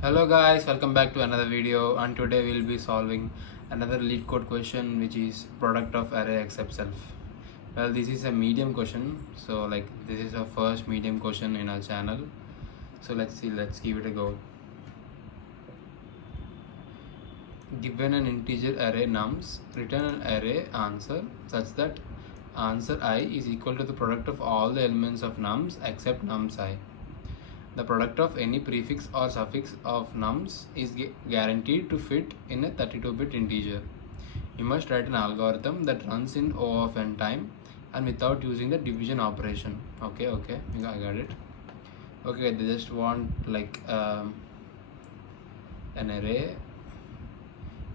Hello guys, welcome back to another video, and today we'll be solving another LeetCode question, which is product of array except self. Well, this is a medium question, so this is our first medium question in our channel. So let's give it a go. Given an integer array nums, return an array answer such that answer I is equal to the product of all the elements of nums except nums I. The product of any prefix or suffix of nums is guaranteed to fit in a 32-bit integer. You must write an algorithm that runs in O of n time and without using the division operation. Okay, I got it. Okay, they just want an array,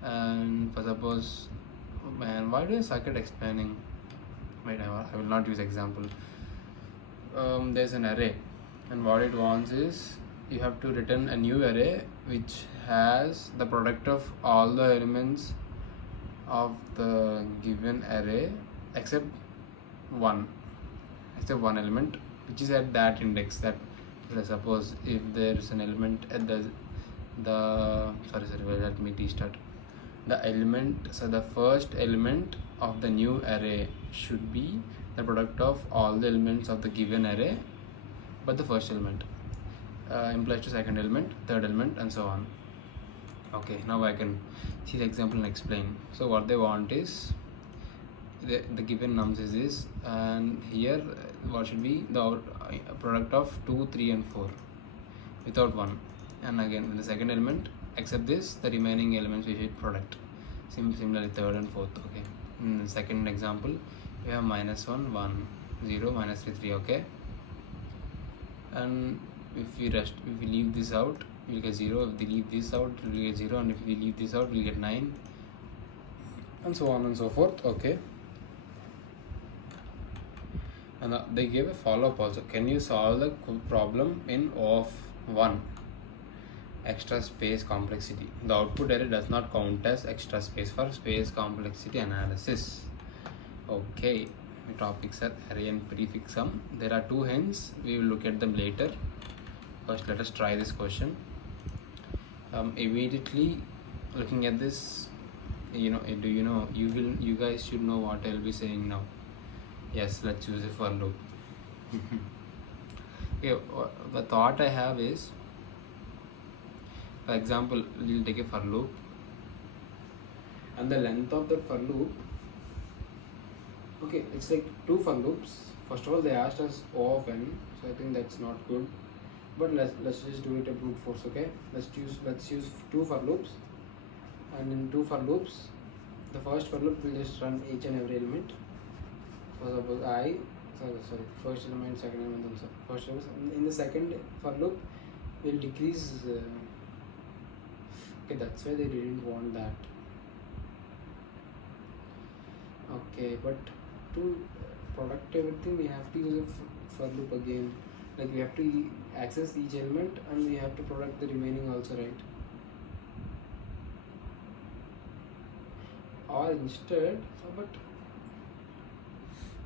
and for suppose, man, why do I suck at explaining? Wait, I will not use example. There's an array, and what it wants is you have to return a new array which has the product of all the elements of the given array except one element which is at that index. That, let's suppose if there is an element at the let me restart. The first element of the new array should be the product of all the elements of the given array, but the first element implies to second element, third element, and so on. Okay, now I can see the example and explain. So what they want is the given nums is this, and here what should be the product of 2, 3, and 4 without 1, and again in the second element except this, the remaining elements we should product. Similarly third and fourth. Okay, in the second example we have -1, 1, 0, -3, 3. Okay, and if we leave this out, we'll get 0. If we leave this out, we'll get 0, and if we leave this out, we'll get 9, and so on and so forth. Okay, and they gave a follow-up also. Can you solve the problem in O of 1 extra space complexity? The output array does not count as extra space for space complexity analysis. Okay, the topics are array and prefix sum. There are two hints, we will look at them later. First, let us try this question. Immediately looking at this, you guys should know what I'll be saying now. Yes, let's use a for loop. Okay, the thought I have is, for example, we'll take a for loop, and the length of the for loop, okay, it's like two for loops. First of all, they asked us O of n, so I think that's not good. But let's just do it a brute force. Okay, let's use two for loops, and in two for loops, the first for loop will just run each and every element. For suppose first element, second element, and so first element. In the second for loop, will decrease. Okay, that's why they didn't want that. Okay, but to product everything, we have to use a for loop again. Like we have to access each element, and we have to product the remaining also, right? Or instead, but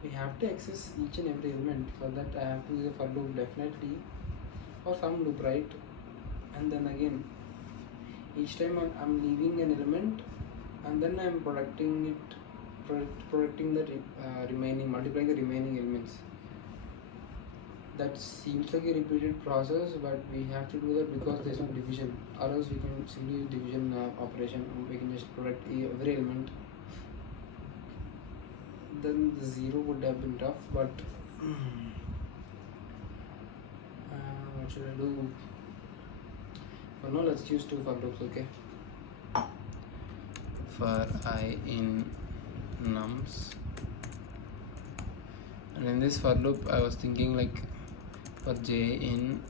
we have to access each and every element. For that, I have to use a for loop definitely, or some loop, right? And then again, each time I'm leaving an element, and then I'm producting the remaining, multiplying the remaining elements. That seems like a repeated process, but we have to do that because there's no division, or else we can simply use division operation. We can just product every element. Then the 0 would have been tough, but what should I do? For now, let's use two for loops. Okay, for I in nums, and in this for loop I was thinking for j in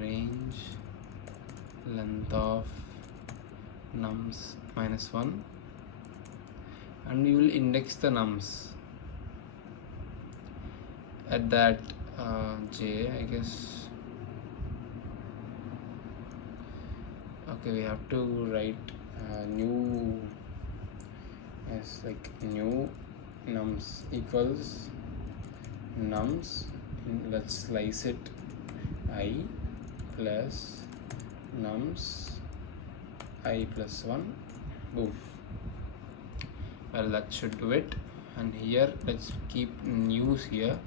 range length of nums -1, and we will index the nums at that j, I guess. Okay, we have to write new new nums equals nums, let's slice it I plus nums I plus 1. Boom. Well, that should do it. And here let's keep news here,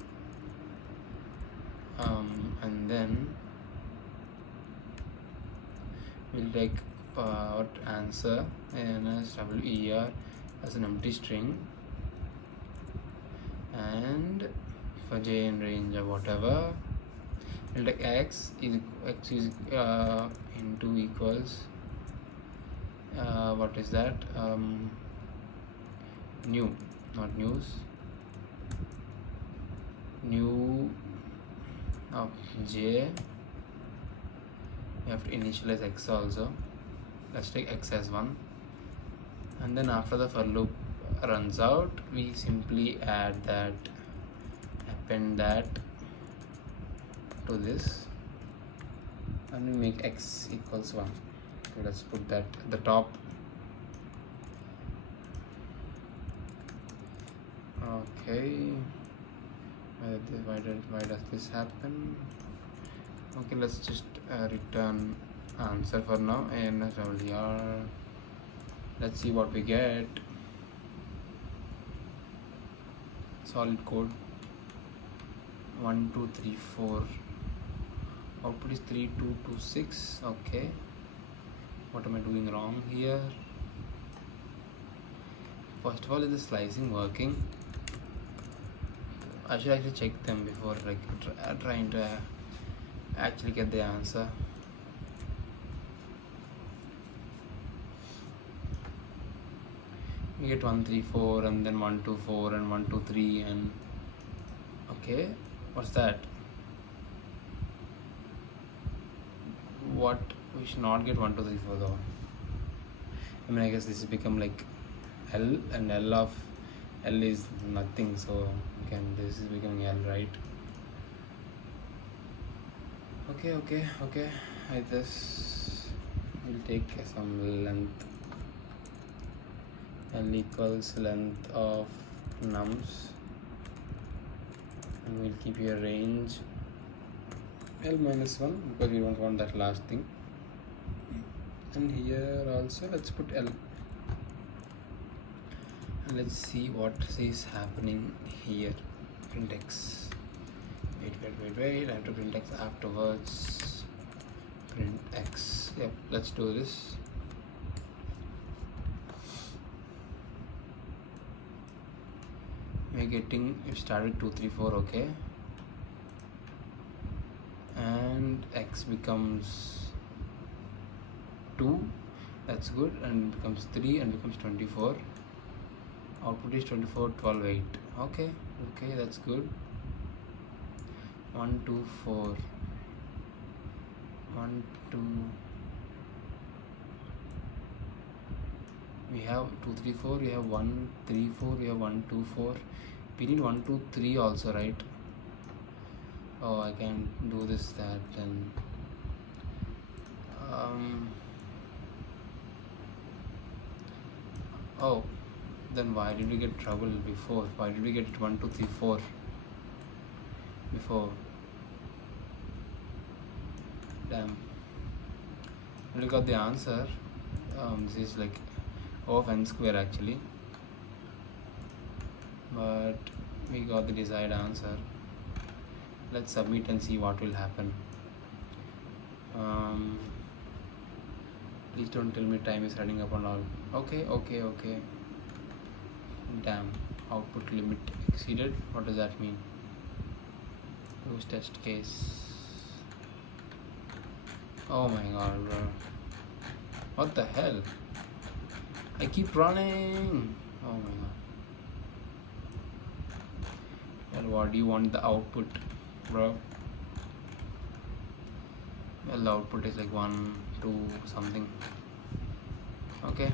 and then we'll take answer NSWER as an empty string, and for j in range or whatever, we'll take x is into equals what is that, new, not news, new of j. We have to initialize x also. Let's take x as 1, and then after the for loop runs out, we simply add that, append that to this, and we make x equals 1. Okay, let's put that at the top. Okay, why does this happen? Okay, let's just return answer for now, and let's see what we get. Solid code 1 2 3 4, output is 3 2 2 6. Okay, what am I doing wrong here? First of all, is the slicing working? I should actually check them before like trying to actually get the answer. We get 1 3 4 and then 1 2 4 and 1 2 3, and okay, what's that? What, we should not get 1 2 3 4 though. I mean, I guess this has become like L, and L of L is nothing, so again this is becoming L, right? Okay, I just will take some length. L equals length of nums, and we'll keep your range L minus 1 because we don't want that last thing. And here also let's put L, and let's see what is happening here. Print x. Wait, I have to print x afterwards. Print x. Yep, let's do this. We're getting, we started 2 3 4, okay, and x becomes 2, that's good, and becomes 3 and becomes 24. Output is 24 12 8. Okay, that's good. 1 2 4 1 2, we have 2 3 4, we have 1 3 4, we have 1 2 4, we need 1 2 3 also, right? Oh, I can do this, that, then oh, then why did we get trouble before? Why did we get it 1 2 3 4 before? Damn, we got the answer. This is like O of n square actually, but we got the desired answer. Let's submit and see what will happen. Please don't tell me time is running up and all. Okay. Damn, output limit exceeded. What does that mean? Use test case. Oh my god, bro. What the hell? I keep running. Oh my god. Well, what do you want the output, bro? Well, the output is like 1 2 something. Okay.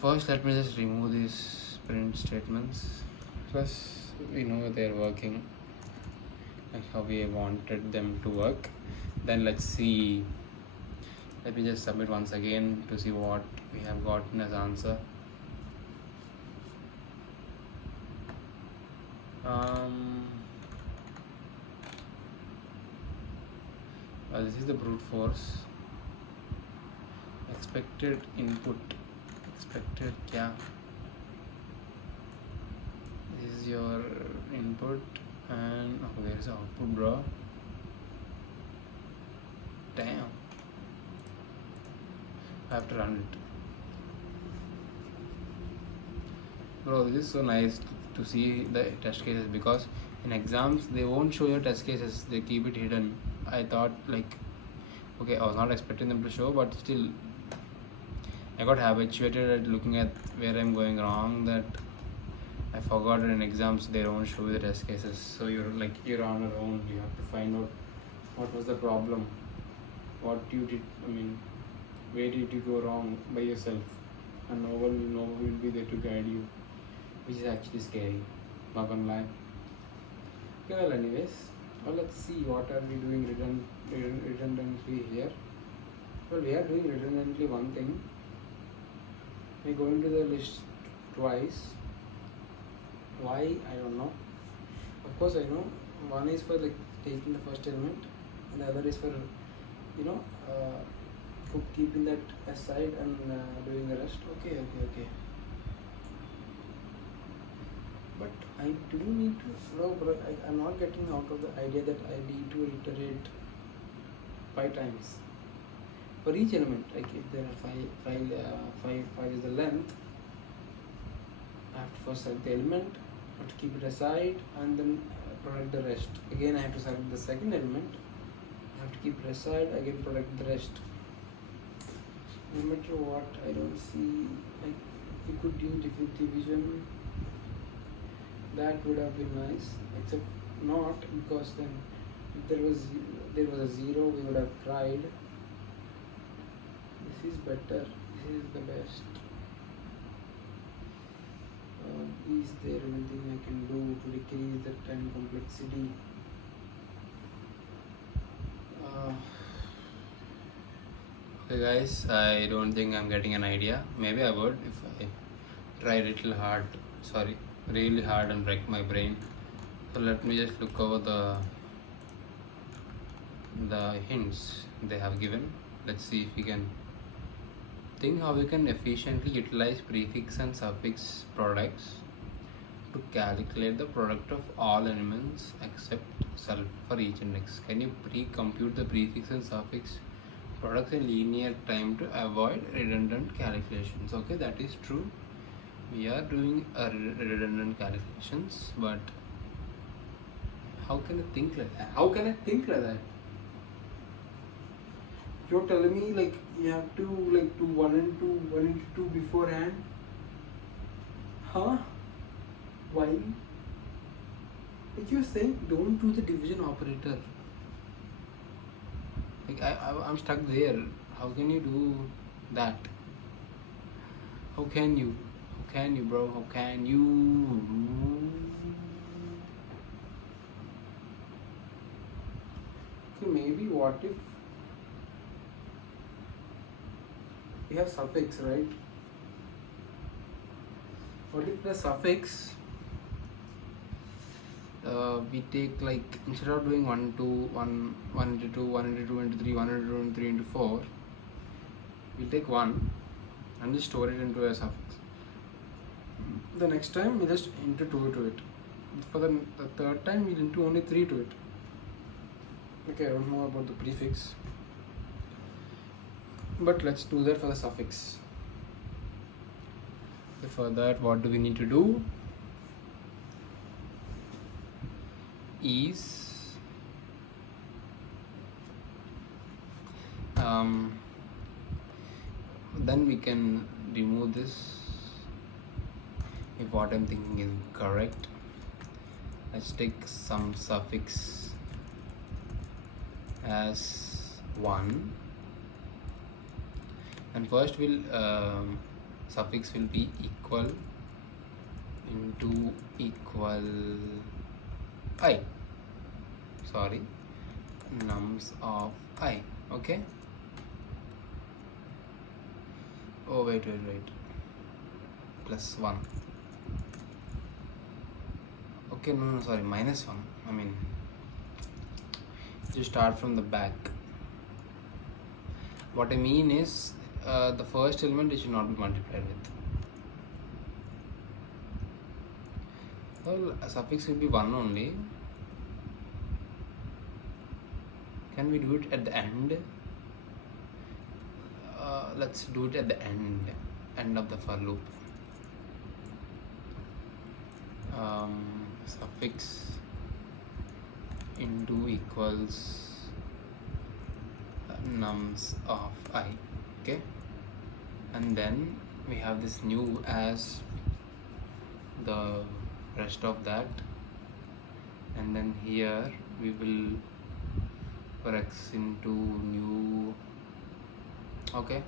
First, let me just remove these print statements. Plus, we know they're working like how we wanted them to work. Then let's see. Let me just submit once again to see what we have gotten as answer. This is the brute force. Expected input. Expected kya? This is your input and where is the output, bro? Damn. I have to run it. Bro, this is so nice to see the test cases, because in exams they won't show your test cases, they keep it hidden. I thought like, okay, I was not expecting them to show, but still I got habituated at looking at where I'm going wrong, that I forgot that in exams they don't show the test cases. So you're on your own. You have to find out what was the problem, what you did, where did you go wrong by yourself, and no one will be there to guide you, which is actually scary, not gonna lie. Okay, well anyways, let's see what are we doing redundantly here. Well, we are doing redundantly one thing. We go into the list twice. Why? I don't know. Of course I know. One is for taking the first element, and the other is for keeping that aside and doing the rest. Okay. But I do need to. No, but I'm not getting out of the idea that I need to iterate 5 times for each element. Like if there are five is the length, I have to first select the element, I have to keep it aside, and then product the rest. Again, I have to select the second element, I have to keep it aside, again product the rest. No matter what, I don't see, you could do different division. That would have been nice, except not, because then if there was a 0, we would have cried. This is better. This is the best. Is there anything I can do to decrease the time complexity? Okay guys, I don't think I'm getting an idea. Maybe I would if I try really hard and wreck my brain. So let me just look over the hints they have given. Let's see if we can think how we can efficiently utilize prefix and suffix products to calculate the product of all elements except self for each index. Can you pre-compute the prefix and suffix products in linear time to avoid redundant calculations? Okay, that is true. We are doing redundant calculations, but how can I think like that? You're telling me you have to do 1 into 2 beforehand? Huh? Why? You're saying don't do the division operator. I'm stuck there. How can you do that? How can you, bro? How can you? Okay, maybe what if we have suffix, right? What if the suffix we take instead of doing 1 into 1, 1 into 2, 1 into 2 into 3, 1 into 2 into 3 into 4, we'll take 1 and just store it into a suffix. The next time we just into 2 to it. For the third time we'll into only 3 to it. Okay, I don't know about the prefix, but let's do that for the suffix. So for that, what do we need to do? Is then we can remove this if what I'm thinking is correct. Let's take some suffix as 1, and first suffix will be equal into equal I, nums of I. Okay, Oh wait, plus 1. Okay, no, sorry, minus 1. I mean, you start from the back. What I mean is, the first element it should not be multiplied with. Well, a suffix will be 1 only. Can we do it at the end? Let's do it at the end of the for loop. Suffix into equals nums of I. Okay, and then we have this new as the rest of that, and then here we will for x into new. Okay,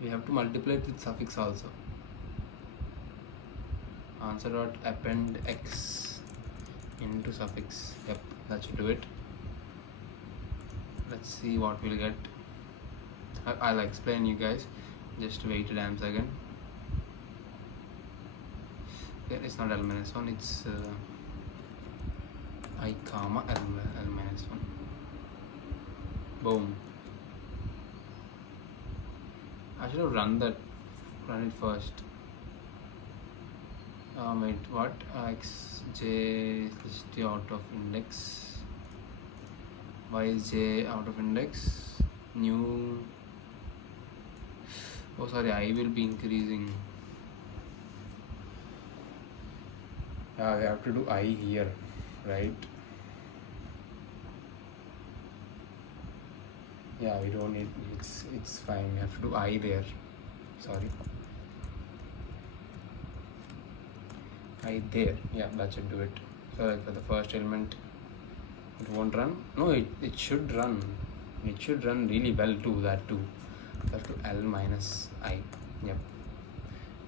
we have to multiply it with suffix also. Answer dot append x into suffix. Yep, that should do it. Let's see what we'll get. I'll explain you guys. Just wait a damn second. Okay, it's not L minus 1, it's I comma L minus 1. Boom. I should have run it first. Wait, what? X, J is J out of index. Y is J out of index. New. Oh, sorry, I will be increasing. We have to do I here, right? Yeah, we don't need, it's fine. We have to do I there. Sorry. I there. Yeah, that should do it. So like for the first element, it won't run. No, it should run. It should run really well too. That too. That's to L minus I. Yep.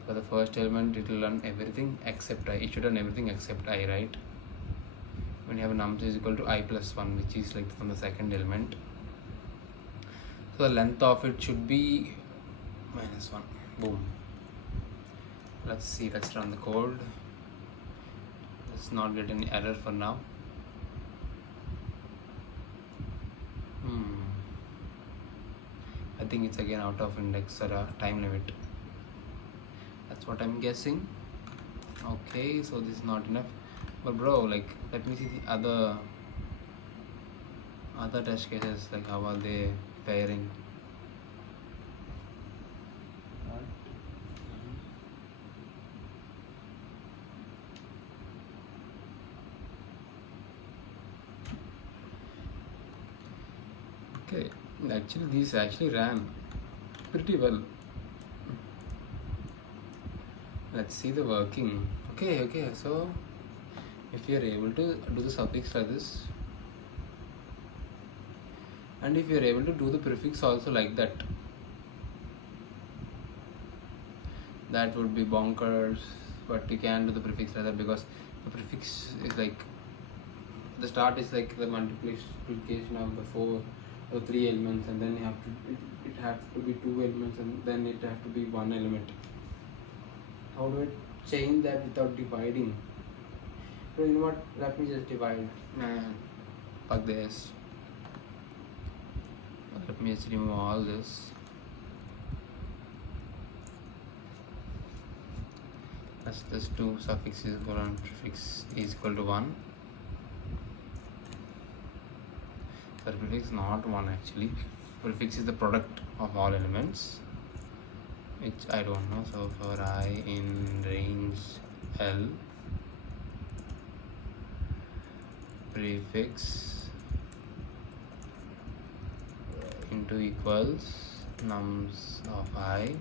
For the first element, it will run everything except I. It should run everything except I, right? When you have a nums is equal to I plus 1, which is like from the second element. So the length of it should be minus 1. Boom. Let's see. Let's run the code. Let's not get any error for now. I think it's again out of index or a time limit. That's what I'm guessing. Okay, so this is not enough. But bro, like, let me see the other test cases. Like, how are they faring? Okay, actually these actually ran pretty well. Let's see the working. Okay, so if you're able to do the suffix like this, and if you're able to do the prefix also like that, that would be bonkers. But you can do the prefix like that, because the prefix is like, the start is like the multiplication of the 4 or 3 elements, and then you have to, it has to be 2 elements, and then it has to be 1 element. How do I change that without dividing? So you know what, let me just divide. Man, fuck this. Let me just remove all this. Let's just do suffix is equal and prefix is equal to 1. The prefix is not 1 actually. Prefix is the product of all elements, which I don't know. So for I in range L, prefix into equals nums of I.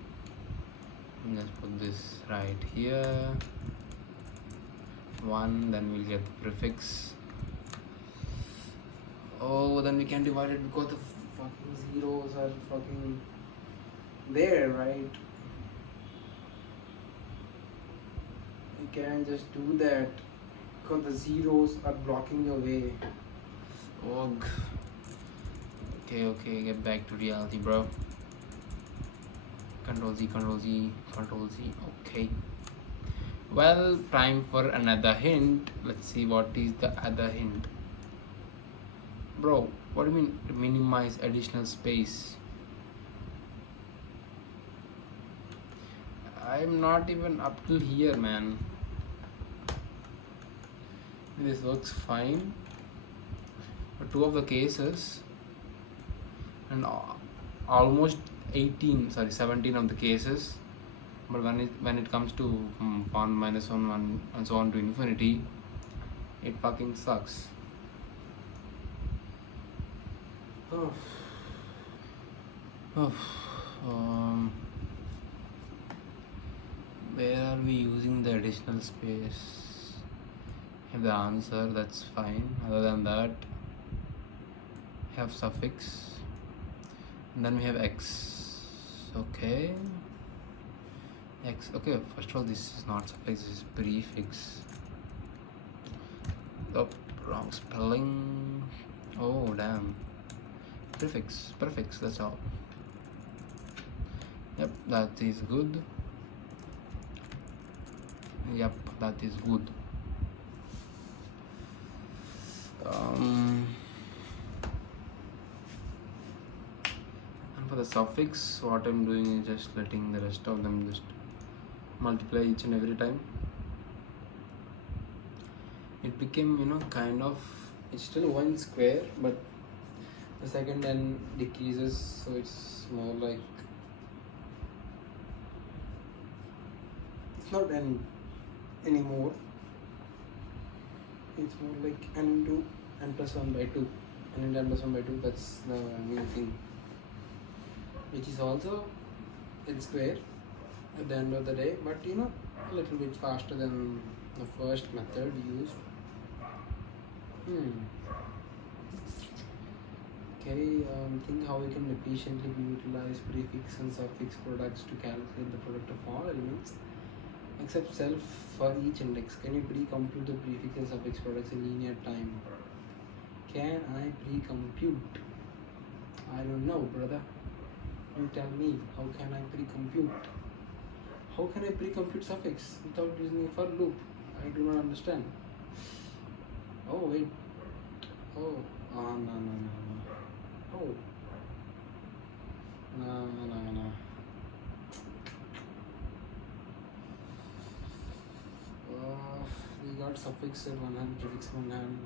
Just put this right here, 1, then we'll get the prefix. Oh, then we can divide it because the fucking zeros are fucking there, right? You can't just do that because the zeros are blocking your way. Oh, Okay, get back to reality, bro. Control Z, Control Z, Control Z. Okay. Well, time for another hint. Let's see what is the other hint. Bro, what do you mean minimize additional space? I'm not even up till here, man. This works fine. But 2 of the cases and almost 17 of the cases. But when it comes to 1 minus 1 and so on to infinity, it fucking sucks. Where are we using the additional space? Have the answer, that's fine. Other than that, have suffix, and then we have x. Okay, x. Okay, first of all, this is not suffix, this is prefix. Oh, wrong spelling. Oh damn. Prefix, that's all. Yep, that is good. Yep, that is good. And for the suffix, what I'm doing is just letting the rest of them just multiply each and every time. It became, kind of, it's still 1 square, but the second n decreases, so it's more like, it's not n anymore, it's more like n into n plus 1 by 2, n into n plus 1 by 2, that's the new thing, which is also n square at the end of the day, but a little bit faster than the first method used. Okay, think how we can efficiently utilize prefix and suffix products to calculate the product of all elements except self for each index. Can you pre-compute the prefix and suffix products in linear time? Can I pre-compute? I don't know, brother. You tell me, how can I pre-compute? How can I pre-compute suffix without using a for loop? I do not understand. Oh wait. Oh, no. Oh. No. We got suffix in one hand, prefix in one hand.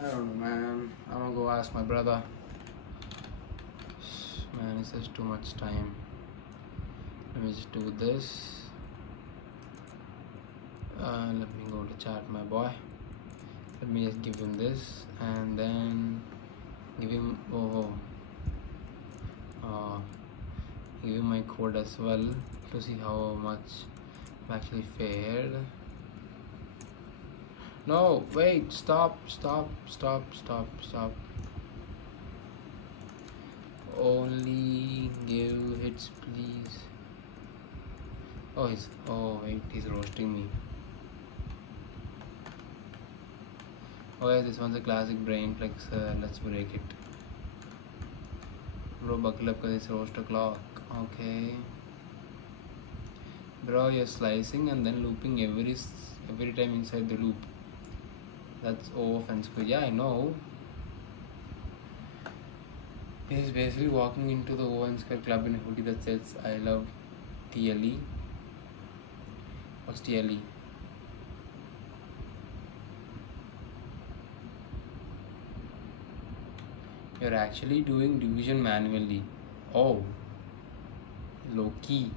I don't know, man. I'm gonna go ask my brother. Man, it says too much time. Let me just do this. Let me go to chat, my boy. Let me just give him this and then give him give him my code as well to see how much I've actually fared. No, wait, stop. Only give hits, please. Oh wait, he's roasting me. Oh yeah, this one's a classic brain flex. Let's break it. Bro, buckle up because it's roast o'clock. Okay. Bro, you're slicing and then looping every time inside the loop. That's O of n squared. Yeah, I know. He's basically walking into the O n squared club in a hoodie that says I love TLE. What's TLE? You're actually doing division manually. Oh, low key.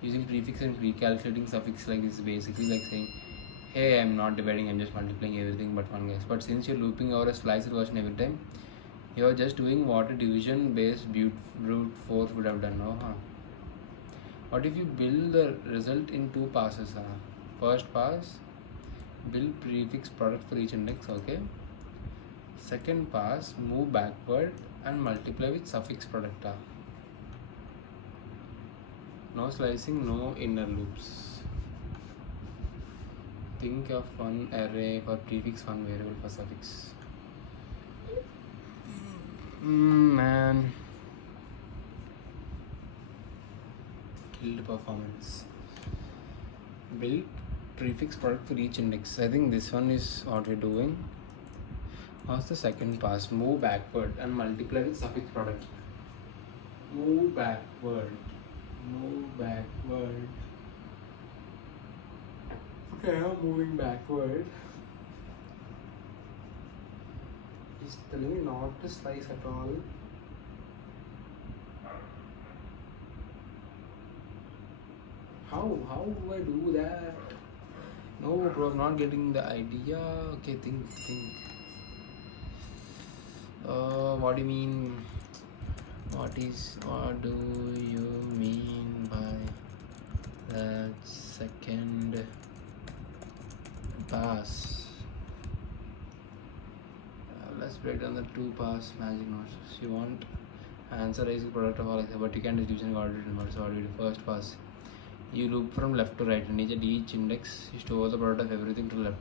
Using prefix and recalculating suffix like this is basically like saying, hey, I'm not dividing, I'm just multiplying everything but one, guys. But since you're looping over a slicer version every time, you're just doing what a division based brute force would have done. What if you build the result in 2 passes? First pass, build prefix product for each index, okay? Second pass, move backward and multiply with suffix product. No slicing, no inner loops. think of one array for prefix, one variable for suffix. Man, killed performance. Build prefix product for each index. I think this one is what we're doing. How's the second pass? Move backward and multiply with suffix product. Move backward. Move backward. Okay, I'm moving backward. It's telling me not to slice at all. How do I do that? No, bro, I'm not getting the idea. Okay, think. What do you mean? What do you mean by that second pass? Let's break down the two pass magic notes. You want answer is the product of all, but you can't just use any order to so what do you do? First pass. You loop from left to right, and each index you store the product of everything to left.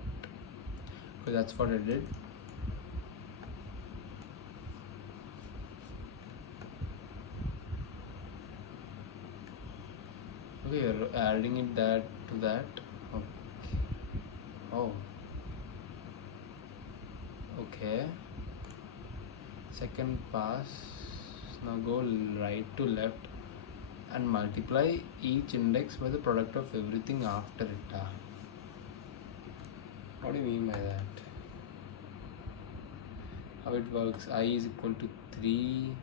So that's what I did. Okay, you're adding it that to that. Okay. Oh. Okay. Second pass. Now go right to left and multiply each index by the product of everything after it. What do you mean by that? How it works? I is equal to 3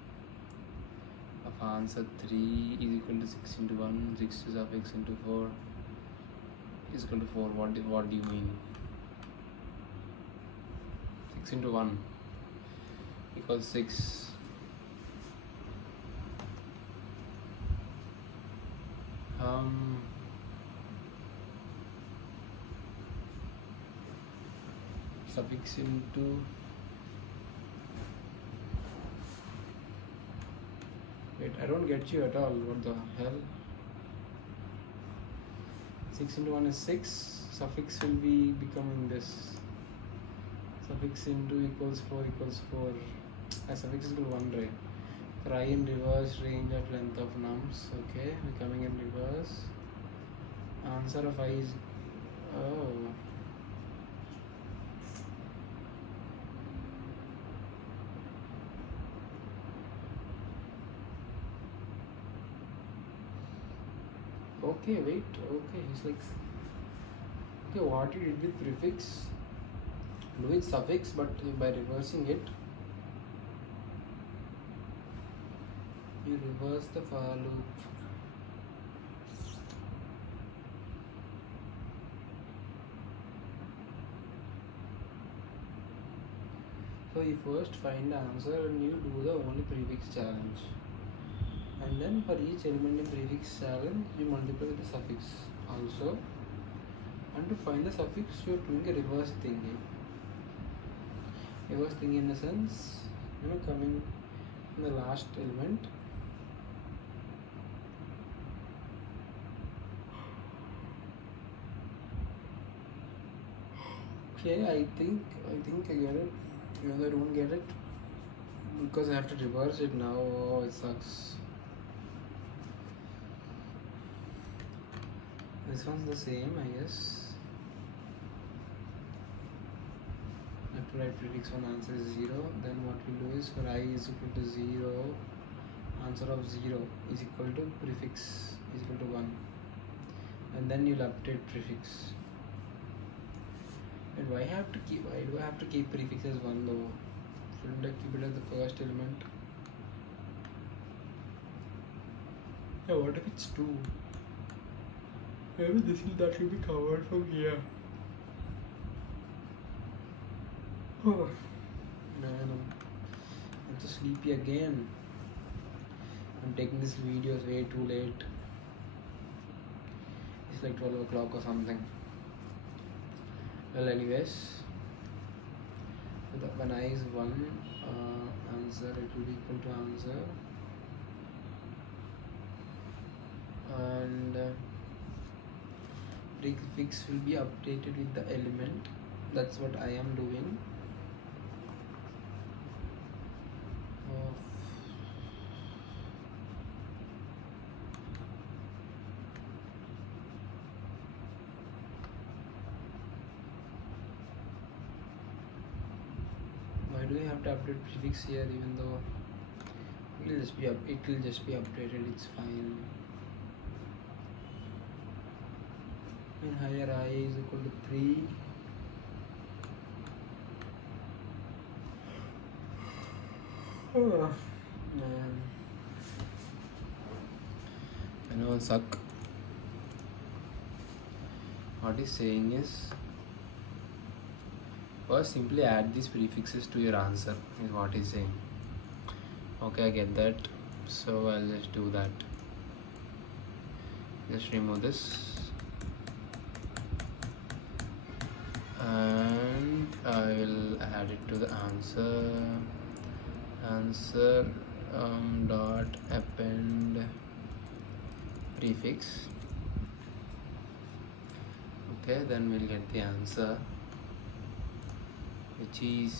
of answer 3 is equal to 6 into 1, 6 to suffix into 4 is equal to 4. What do you mean? 6 into 1 equals 6. Suffix into wait, I don't get you at all. What the hell? 6 into 1 is 6. Suffix will be becoming this. Suffix into equals 4 equals 4. Suffix is equal to 1, right? For I in reverse range at length of nums. Okay, we're coming in reverse. Answer of I is okay, wait, okay, he's like, okay, what you did with prefix, do it suffix, but by reversing it, you reverse the for loop. So you first find the answer and you do the only prefix challenge. And then for each element in prefix challenge, you multiply with the suffix also. And to find the suffix, you are doing a reverse thingy. Reverse thing in the sense, coming in the last element. Okay, I think I get it. Even though I don't get it because I have to reverse it now. Oh, it sucks. This one's the same, I guess. Left to right prefix 1 answer is 0. Then what we do is for I is equal to 0, answer of 0 is equal to prefix is equal to 1. And then you'll update prefix. And why do I have to keep prefix as 1 though? Shouldn't I keep it as the first element? Yeah, what if it's 2? Maybe that should be covered from here. Oh man, I'm so sleepy again. I'm taking this video way too late. It's like 12 o'clock or something. Well, anyways, when I is 1, answer, it will be equal to answer. And prefix will be updated with the element. That's what I am doing. Why do I have to update prefix here, even though it will just be updated? It's fine. And higher I is equal to 3. Oh man, I know I'll suck. What he's saying is, first simply add these prefixes to your answer, is what he's saying. Okay, I get that, so I'll just do that. Just remove this and I will add it to the answer. Dot append prefix. Okay, then we'll get the answer, which is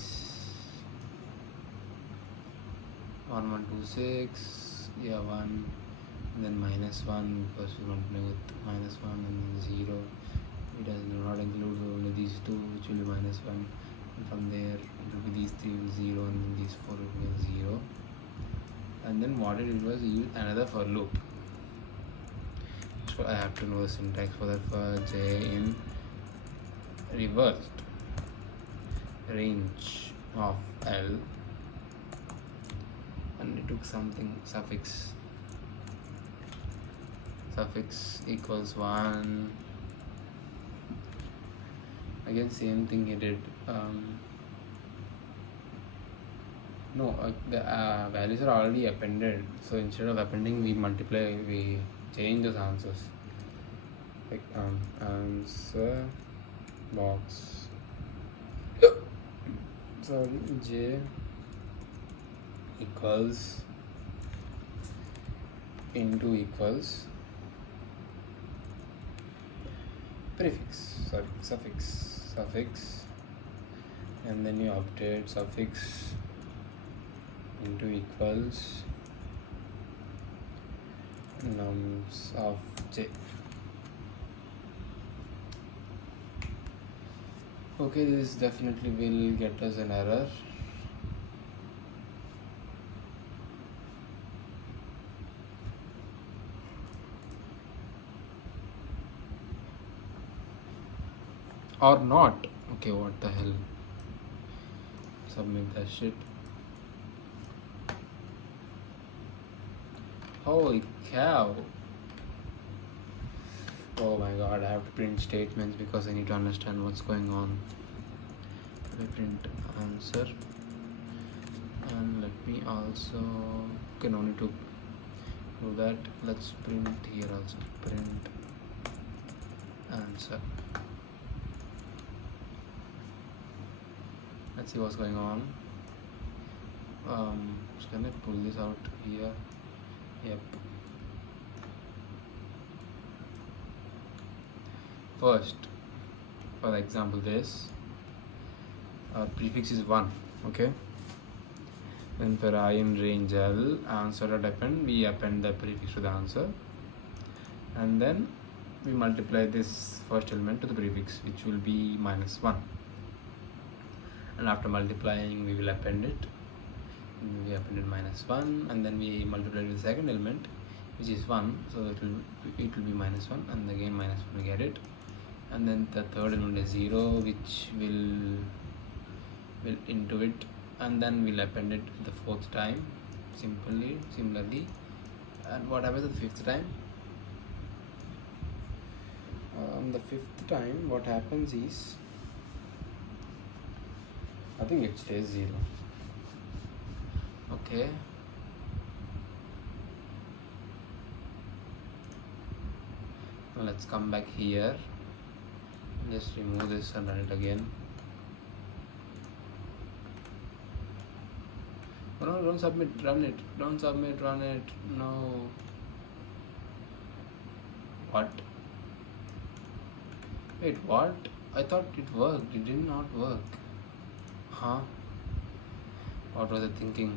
1126. Yeah, 1, and then -1, because we want to know with -1, and then 0. It does not include only these two, which will be -1, and from there it will be these 3 will 0, and then these 4 will be 0. And then what it did was use another for loop. So I have to know the syntax for that. For j in reversed range of L, and it took something suffix equals 1. Again, same thing he did. The values are already appended, so instead of appending, we multiply, we change those answers. Like answer box, sorry, j equals into equals prefix, sorry, suffix, and then you update suffix into equals nums of j. Okay, this definitely will get us an error. Or not. Okay, what the hell? Submit that shit. Holy cow. Oh my god, I have to print statements because I need to understand what's going on. Let me print answer. And let me also, okay, no need to do that. Let's print here also. Print answer. Let's see what's going on. Can I pull this out here? Yep. First, for example, this our prefix is 1. Okay. Then for I in range L, answer dot append, we append the prefix to the answer, and then we multiply this first element to the prefix, which will be -1. And after multiplying, we will append it. We appended -1, and then we multiply with the second element, which is 1, so it will be -1, and again -1 we get it. And then the third element is 0, which will into it, and then we'll append it the fourth time similarly. And what happens the fifth time? The fifth time, what happens is, I think it stays 0. Okay. Now let's come back here. Just remove this and run it again. Oh, no, don't submit, run it. Don't submit, run it. No. What? Wait, what? I thought it worked. It did not work. Huh? What was I thinking?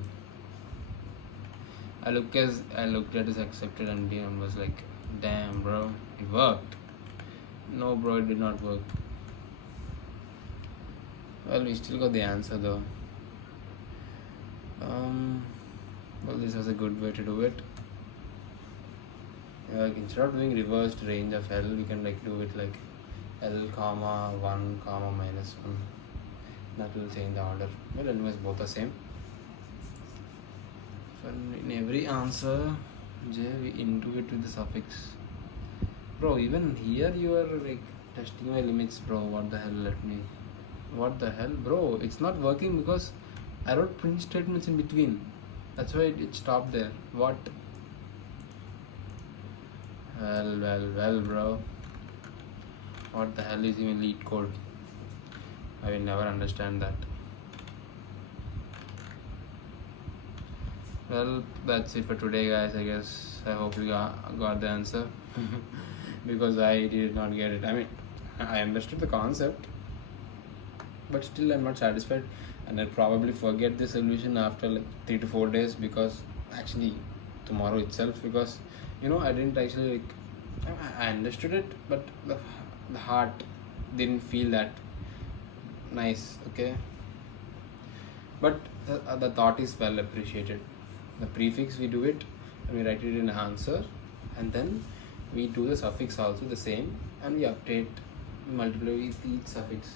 I looked at his accepted and was like, damn bro, it worked. No bro, it did not work. Well, we still got the answer though. Well, this was a good way to do it. Like instead of doing reversed range of L, we can like do it like L comma 1 comma minus 1. That will change the order. Well, anyways, both are same. So in every answer, J, we intuit with the suffix. Bro, even here you are like testing my limits, bro. What the hell? What the hell, bro? It's not working because I wrote print statements in between. That's why it stopped there. What? Well, bro. What the hell is even LeetCode? I will never understand that. Well, that's it for today, guys. I guess I hope you got the answer because I did not get it. I mean, I understood the concept, but still I'm not satisfied, and I'll probably forget the solution after like 3 to 4 days, because actually tomorrow itself, because I didn't actually like, I understood it, but the heart didn't feel that nice. Okay, but the thought is well appreciated. The prefix, we do it and we write it in an answer, and then we do the suffix also the same, and we update, we multiply with each suffix.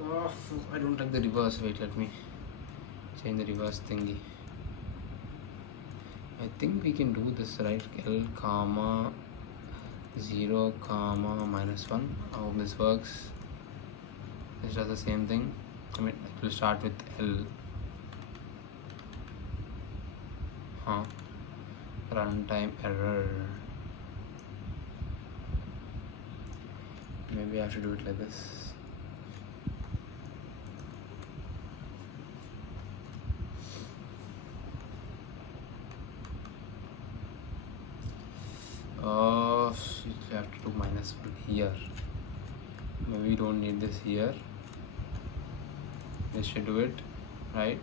Oh, I don't like the reverse. Wait, let me change the reverse thingy. I think we can do this, right? L comma 0 comma minus 1. I hope this works. This does the same thing. I mean, it will start with L. Runtime error. Maybe I have to do it like this. Oh, you have to do minus 1 here. Maybe we don't need this here. This should do it, right?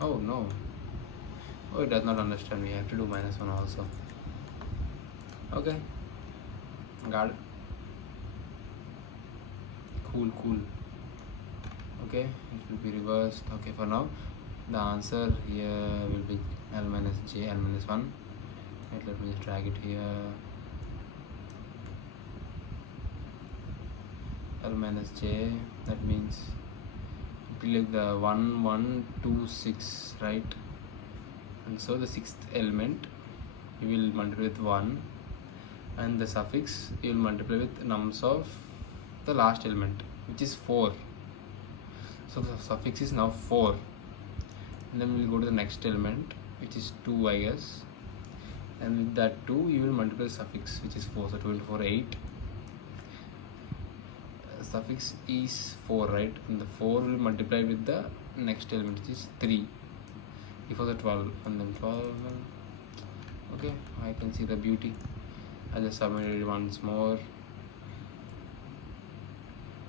Oh no. Oh, it does not understand. We have to do minus 1 also. Okay. Got it. Cool. Okay, it will be reversed. Okay, for now, the answer here will be L minus J, L minus 1. Wait, let me just drag it here. L minus J, that means it will be like the 1, 1, 2, 6, right? And so the sixth element you will multiply with 1, and the suffix you will multiply with nums of the last element, which is 4. So the suffix is now 4, and then we'll go to the next element, which is 2, I guess, and with that 2 you will multiply the suffix, which is 4. So 2 into 4, 8. Suffix is 4, right? And the 4 will multiply with the next element, which is 3. Before the 12, and then 12. Okay, I can see the beauty. I just submitted it once more.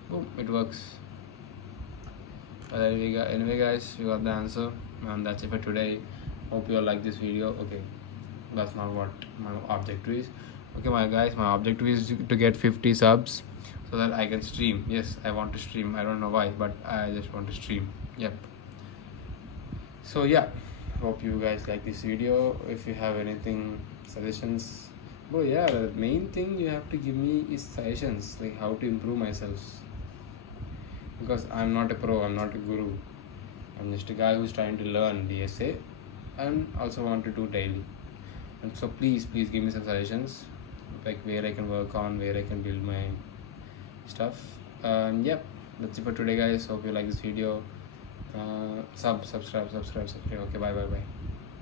Boom, it works. Anyway guys, we got the answer, and that's it for today. Hope you all like this video. Okay, that's not what my objective is. Okay, my objective is to get 50 subs so that I can stream. Yes, I want to stream. I don't know why, but I just want to stream. Yep. So yeah, hope you guys like this video. If you have anything, suggestions, bro, yeah, the main thing you have to give me is suggestions, like how to improve myself, because I'm not a pro, I'm not a guru, I'm just a guy who's trying to learn DSA and also want to do daily. And so please give me some suggestions, like where I can work on, where I can build my stuff. Yep, that's it for today guys. Hope you like this video. Subscribe. Okay, bye.